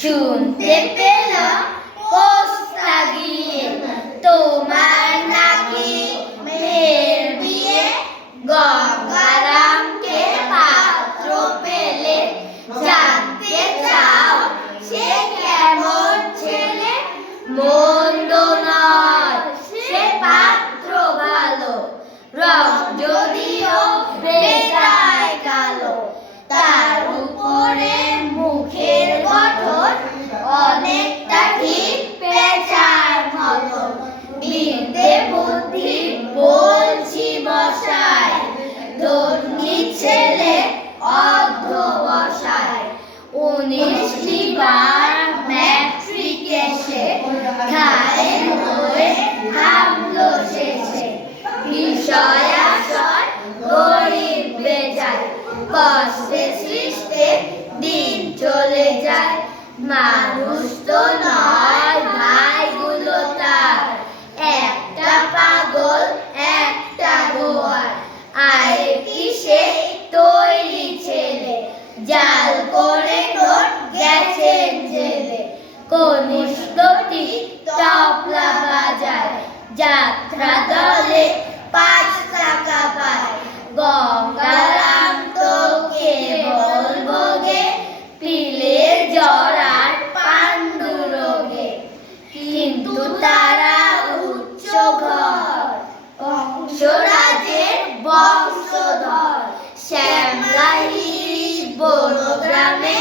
শুনতে পেলাম পোস্তা গিয়ে তোমার নাকি মেয়ের বিয়ে? গঙ্গারামকে পাত্র পেলে। জানতে চাও, সে কেমন ছেলে? মন্দ বার ম্যাট্রিক এসে ঘায়েল হয়ে থামলো শেষে বিষয় আশয় গরিব বেজায়, কষ্টে সৃষ্টে দিন চলে যায়, মানুষ তো নয়। যাত্রা দলে পাঁচ টাকা পায়। গঙ্গারাম তো কেবল ভোগে পিলের জ্বর আর পাণ্ডু রোগে। কিন্তু তারা উচ্চ ঘর বংশরাজের বংশধর। শ্যামলাহিরি বনগ্রামে